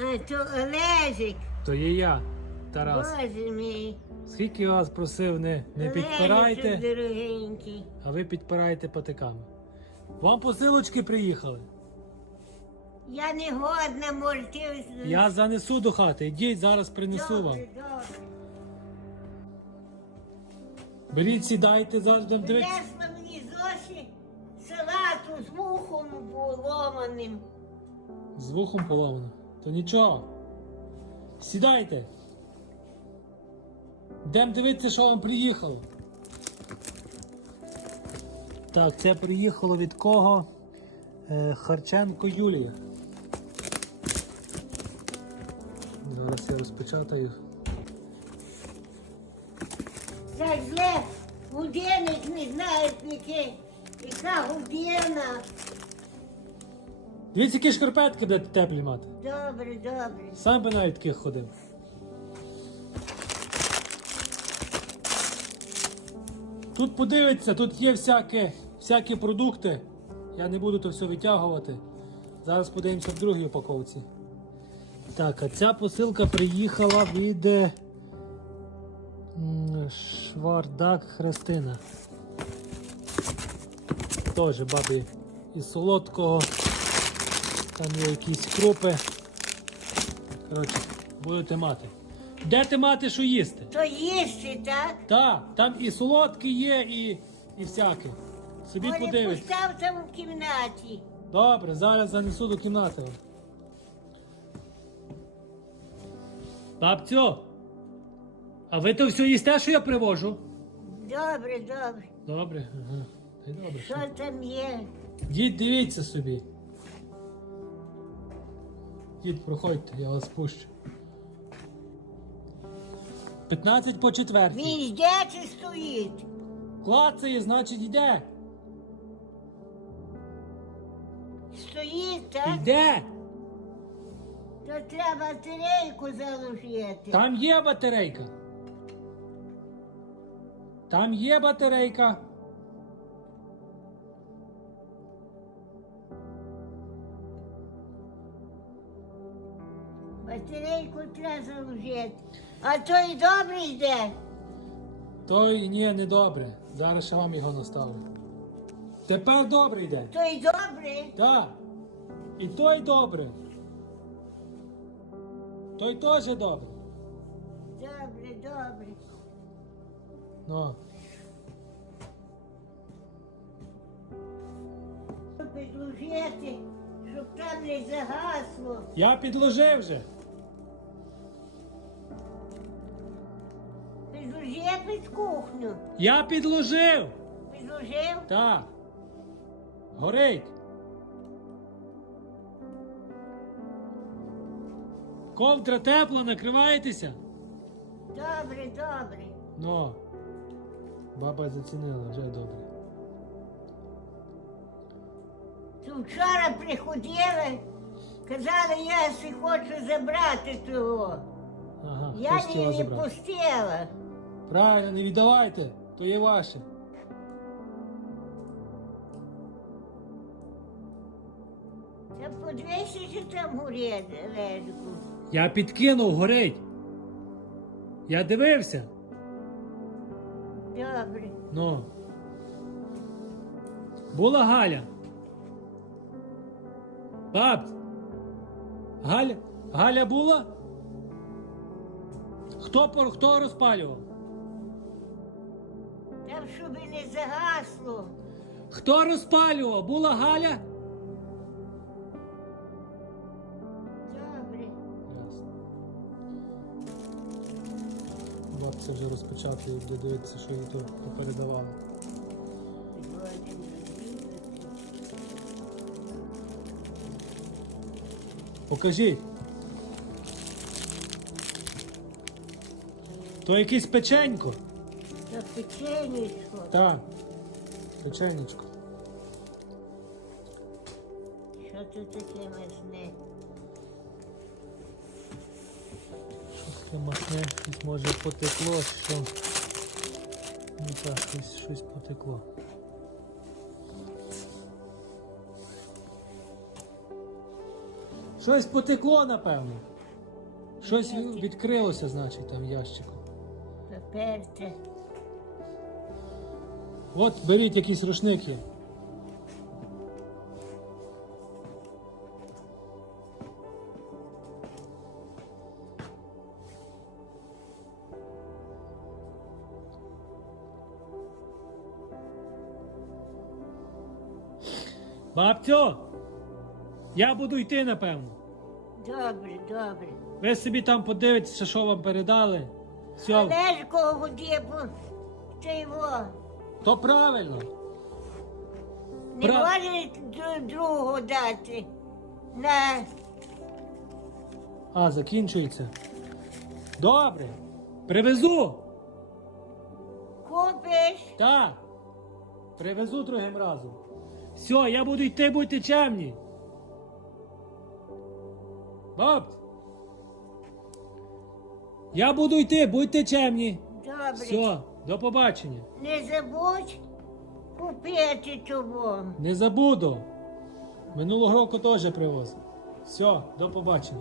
А то Олежик, То є я, Тарас. боже мій. Скільки я вас просив, не, не підпирайте, дорогенький. а ви підпираєте патиками. Вам посилочки приїхали. Я не годна, може ти... Я занесу до хати. Йдіть, зараз принесу вам. Добре, добре. Беріть, сідайте, зараз будемо дивитися. Принесла мені Зоші салату з вухом поломаним. З вухом поломано. То нічого. Сідайте. Йдемо дивитися, що вам приїхало. Так, це приїхало від кого? Е, Харченко Юлія. Зараз я розпечатаю. Так зле, годинник не знає, яке, яка година. Дивіться, які шкарпетки будете теплі мати. Добре, добре. Сам би навіть таких ходив. Тут подивиться, тут є всякі, всякі продукти. Я не буду то все витягувати. Зараз подивимося в другій упаковці. Так, а ця посилка приїхала від е, Швардак Христина. Теж бабі із солодкого. Там є якісь крупи. Коротше, будете мати. Будете мати, що їсти? То їсти, так? Так, там і солодкі є, і, і всяке. Собі Може, подивитесь. постав там в кімнаті. Добре, зараз занесу до кімнати вам. Бабцю, а ви то все їсте, що я привожу? Добре, добре. Добре, ага. Та й добре. Що там є? Дід, дивіться собі. Дід, проходьте, я вас пущу. 15 по четвертій. Він йде чи стоїть? Клацає, значить йде. Стоїть, так? Йде. То треба батарейку заложити. Там є батарейка. Там є батарейка. Треба заложити. А то й добре йде. Той ні, не добре. Зараз ще вам його наставлю. Тепер добре йде. То й добре. Так. І той добре. Той теж добре. Добре, добре. Ну. Підложити, щоб там не загасло. Я підложив вже. Під кухню. Я підложив. Підложив? Так. Горить. Ковдра тепла, накриваєтеся? Добре, добре. Ну. Баба зацінила, вже добре. То вчора приходили, казали, я си хочу забрати того. Ага, Я її не пустила. Правильно, не віддавайте, то є ваше. Та подивися, що там горить, Лежику. Я підкинув, горить. Я дивився. Добре. Ну. Була Галя. Бабць. Галя. Галя була? Хто, пор- хто розпалював? Там, щоб не загасло. Хто розпалював? Була Галя? Добре. Ясно. Бабця вже розпочати і буде дивитися, що їй тут попередавали. Покажіть. То якесь печенько. Та печенечко. Так. Печенечко. Що тут таке масне? Що таке махне, якесь може потекло, що. Ну так, щось, щось потекло. Щось потекло, напевно. Щось відкрилося, значить, там в ящику. От беріть якийсь рушник є. Бабцю, я буду йти, напевно. Добре, добре. Ви собі там подивитеся, що вам передали. Все, ж кого є це його. То правильно. Не Прав- може другого дати. На А, закінчується. Добре. Привезу. купиш. Так. Привезу другим разом. Все, я буду йти, будьте чемні. Бабць. Я буду йти, будьте чемні. Добре. Все, до побачення. Не забудь купити того. Не забуду. Минулого року теж привозив. Все, до побачення.